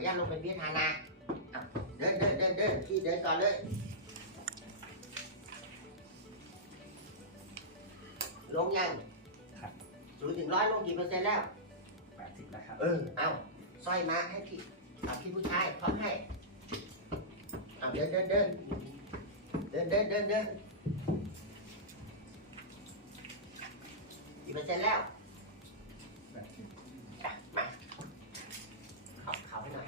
อนุญาตลงเป็นพิธานาอะเดินเดินเดินเดินที่เดินก่อนเลยลงยังครับศูนย์ถึงร้อยลงกี่เปอร์เซ็นต์แล้วแปดสิบแล้วครับ เออ เอาสร้อยมาให้พี่เอาพี่ผู้ชายพร้อมให้เอาเดินเดินเดินเดินเดินเดินเดินกี่เปอร์เซ็นต์แล้ว แปดสิบ อะมาเขาเขาให้หน่อย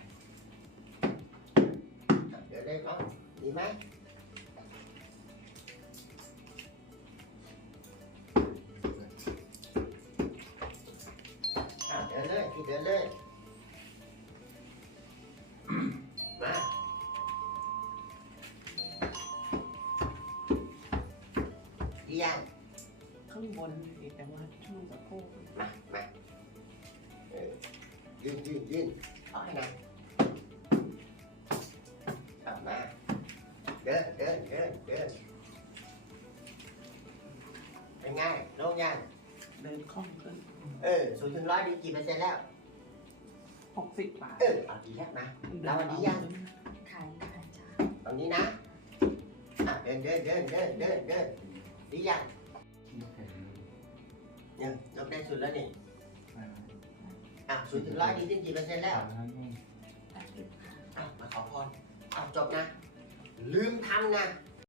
อะเดี๋ยวได้เขา ดีไหมอะเดินเลยพี่เดินเลยมาดียังข้างบนมีแต่ว่าช่วงสะโพกมามาเออยืนยืนยืนขอให้นะ นเดินเดินเดินเป็นไงลงยังเดินคล่องขึ้นเออศูนย์ถึงร้อยดีกี่เปอร์เซ็นต์แล้ว หกสิบบาทเออเอาดีแล้วนะแล้ววันนี้ยังขายขายจ้าตรงนี้นะอะเดินเดินเดินเดินเดินเดินดียังยกแขนเนี่ยยกได้สุดแล้วนี่มาอะศูนย์ถึงร้อยดีขึ้นกี่เปอร์เซ็นต์แล้วสามนิ้วแปดสิบค่ะอะมาขอพรอะจบนะ ลืมทำนะ